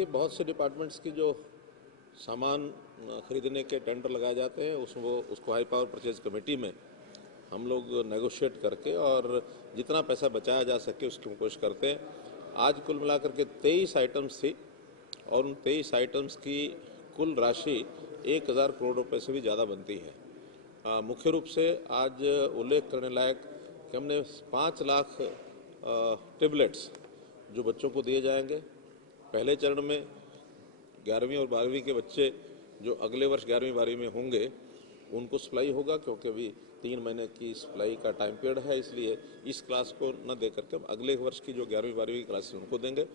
देखिए, बहुत से डिपार्टमेंट्स की जो सामान खरीदने के टेंडर लगाए जाते हैं उसको हाई पावर परचेज कमेटी में हम लोग नेगोशिएट करके और जितना पैसा बचाया जा सके उसकी कोशिश करते हैं। आज कुल मिलाकर के 23 आइटम्स थी और उन 23 आइटम्स की कुल राशि 1000 करोड़ रुपए से भी ज़्यादा बनती है। मुख्य रूप से आज उल्लेख करने लायक कि हमने 5 लाख टेबलेट्स जो बच्चों को दिए जाएंगे। पहले चरण में 11वीं और 12वीं के बच्चे जो अगले वर्ष 11वीं 12वीं में होंगे उनको सप्लाई होगा, क्योंकि अभी 3 महीने की सप्लाई का टाइम पीरियड है, इसलिए इस क्लास को न दे करके हम अगले वर्ष की जो 11वीं 12वीं की क्लासेस उनको देंगे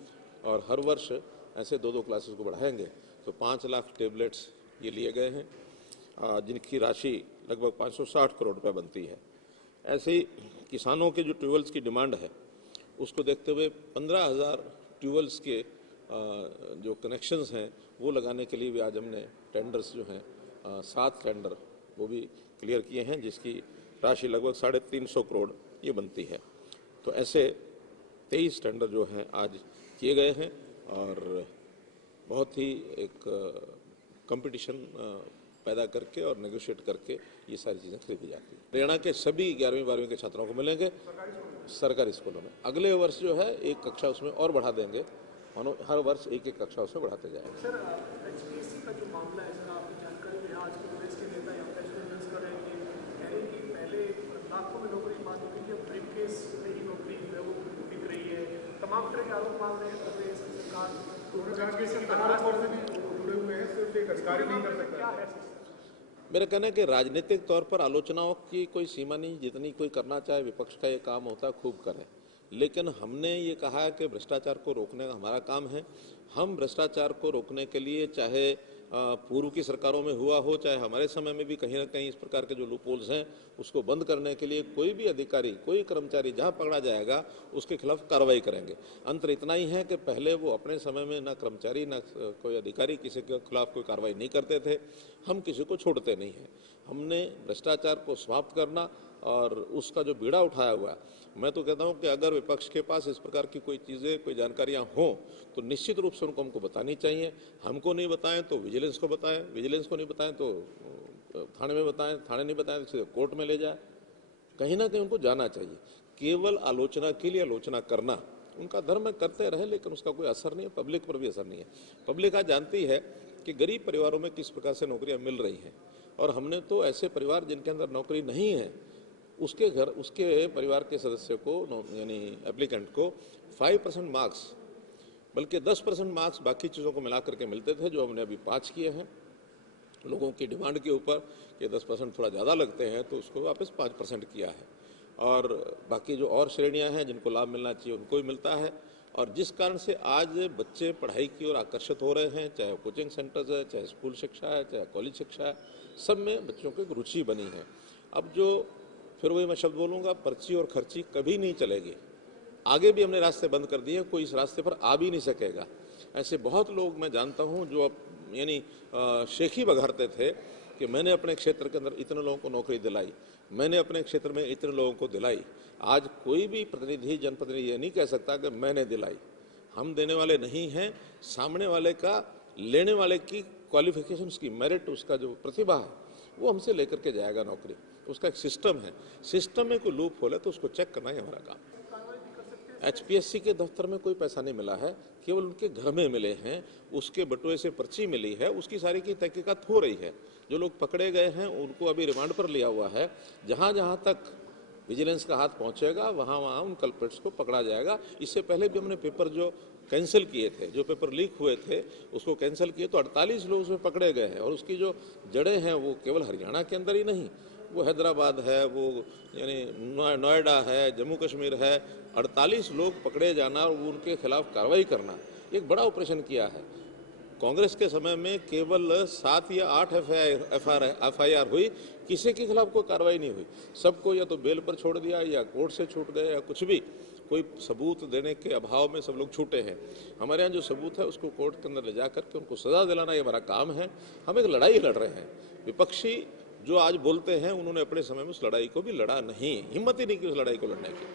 और हर वर्ष ऐसे 2-2 क्लासेस को बढ़ाएंगे। तो 5 लाख टेबलेट्स ये लिए गए हैं, जिनकी राशि लगभग 560 करोड़ रुपए बनती है। ऐसे ही किसानों के जो ट्यूबवेल्स की डिमांड है उसको देखते हुए 15,000 ट्यूबवेल्स के जो कनेक्शंस हैं वो लगाने के लिए भी आज हमने टेंडर्स जो हैं 7 टेंडर वो भी क्लियर किए हैं, जिसकी राशि लगभग 350 करोड़ ये बनती है। तो ऐसे 23 टेंडर जो हैं आज किए गए हैं और बहुत ही एक कंपटीशन पैदा करके और नेगोशिएट करके ये सारी चीज़ें खरीदी जाती हैं। हरियाणा के सभी 11वीं 12वीं के छात्रों को मिलेंगे सरकारी स्कूलों में। अगले वर्ष जो है एक कक्षा उसमें और बढ़ा देंगे, हर वर्ष एक कक्षा उसमें बढ़ाते जाएंगे। सर, एचपीएससी का जो मामला है सर, आपकी जानकारी में आज कांग्रेस के नेता यहाँ पे स्टूडेंट्स कर रहे हैं कि कह रहे हैं कि पहले लाखों में नौकरी बात होती है, ब्रीफकेस में ही नौकरी वो बिक रही है, तमाम तरह के आरोप मान रहे हैं प्रदेश सरकार से भी जुड़े हुए हैं, सिर्फ एक अधिकारी नहीं कर सकता। क्या है मेरा कहना है कि राजनीतिक तौर पर आलोचनाओं की कोई सीमा नहीं, जितनी कोई करना चाहे विपक्ष का ये काम होता है खूब करें, लेकिन हमने ये कहा है कि भ्रष्टाचार को रोकने का हमारा काम है। हम भ्रष्टाचार को रोकने के लिए चाहे पूर्व की सरकारों में हुआ हो, चाहे हमारे समय में भी कहीं ना कहीं इस प्रकार के जो लूपहोल्स हैं उसको बंद करने के लिए कोई भी अधिकारी, कोई कर्मचारी जहां पकड़ा जाएगा उसके खिलाफ कार्रवाई करेंगे। अंतर इतना ही है कि पहले वो अपने समय में ना कर्मचारी ना कोई अधिकारी किसी के खिलाफ कोई कार्रवाई नहीं करते थे, हम किसी को छोड़ते नहीं हैं। हमने भ्रष्टाचार को समाप्त करना और उसका जो बीड़ा उठाया हुआ है, मैं तो कहता हूं कि अगर विपक्ष के पास इस प्रकार की कोई चीज़ें, कोई जानकारियां हों तो निश्चित रूप से उनको हमको बतानी चाहिए। हमको नहीं बताएं तो विजिलेंस को बताएं, विजिलेंस को नहीं बताएं तो थाने में बताएं, थाने नहीं बताएं तो सीधे कोर्ट में ले जाए। कहीं ना कहीं उनको जाना चाहिए। केवल आलोचना के लिए आलोचना करना उनका धर्म करते रहे, लेकिन उसका कोई असर नहीं है, पब्लिक पर भी असर नहीं है। पब्लिक आज जानती है कि गरीब परिवारों में किस प्रकार से नौकरियां मिल रही हैं, और हमने तो ऐसे परिवार जिनके अंदर नौकरी नहीं है उसके परिवार के सदस्य को यानी एप्लीकेंट को 5% मार्क्स, बल्कि 10% मार्क्स बाकी चीज़ों को मिलाकर के मिलते थे, जो हमने अभी 5 किए हैं। लोगों की डिमांड के ऊपर कि 10% थोड़ा ज़्यादा लगते हैं तो उसको वापस 5% किया है, और बाकी जो और श्रेणियां हैं जिनको लाभ मिलना चाहिए उनको भी मिलता है। और जिस कारण से आज बच्चे पढ़ाई की ओर आकर्षित हो रहे हैं, चाहे कोचिंग सेंटर्स है, चाहे स्कूल शिक्षा है, चाहे कॉलेज शिक्षा है, सब में बच्चों को एक रुचि बनी है। अब जो फिर वही मैं शब्द बोलूँगा, पर्ची और खर्ची कभी नहीं चलेगी। आगे भी हमने रास्ते बंद कर दिए, कोई इस रास्ते पर आ भी नहीं सकेगा। ऐसे बहुत लोग मैं जानता हूं जो अब यानी शेखी बघारते थे कि मैंने अपने क्षेत्र के अंदर इतने लोगों को नौकरी दिलाई, मैंने अपने क्षेत्र में इतने लोगों को दिलाई। आज कोई भी प्रतिनिधि, जनप्रतिनिधि ये नहीं कह सकता कि मैंने दिलाई। हम देने वाले नहीं हैं, सामने वाले का, लेने वाले की क्वालिफिकेशन, उसकी मेरिट, उसका जो प्रतिभा है वो हमसे लेकर के जाएगा नौकरी। उसका एक सिस्टम है, सिस्टम में कोई लूप होल है तो उसको चेक करना ही हमारा काम। एचपीएससी के दफ्तर में कोई पैसा नहीं मिला है, केवल उनके घर में मिले हैं, उसके बटुए से पर्ची मिली है, उसकी सारी की तहकीकात हो रही है। जो लोग पकड़े गए हैं उनको अभी रिमांड पर लिया हुआ है। जहां जहां तक विजिलेंस का हाथ पहुंचेगा वहां वहां उन कल्प्रिट्स को पकड़ा जाएगा। इससे पहले भी हमने पेपर जो कैंसिल किए थे, जो पेपर लीक हुए थे उसको कैंसिल किए तो 48 लोग उसमें पकड़े गए हैं, और उसकी जो जड़ें हैं वो केवल हरियाणा के अंदर ही नहीं, वो हैदराबाद है, वो यानी नोएडा है, जम्मू कश्मीर है। 48 लोग पकड़े जाना और उनके खिलाफ कार्रवाई करना एक बड़ा ऑपरेशन किया है। कांग्रेस के समय में केवल 7 या 8 एफआईआर हुई, किसी के खिलाफ कोई कार्रवाई नहीं हुई। सबको या तो बेल पर छोड़ दिया या कोर्ट से छूट गए या कुछ भी, कोई सबूत देने के अभाव में सब लोग छूटे हैं। हमारे यहाँ जो सबूत है उसको कोर्ट के अंदर ले जा करके उनको सजा दिलाना ये हमारा काम है। हम एक लड़ाई लड़ रहे हैं। विपक्षी जो आज बोलते हैं उन्होंने अपने समय में उस लड़ाई को भी लड़ा नहीं, हिम्मत ही नहीं की उस लड़ाई को लड़ने की।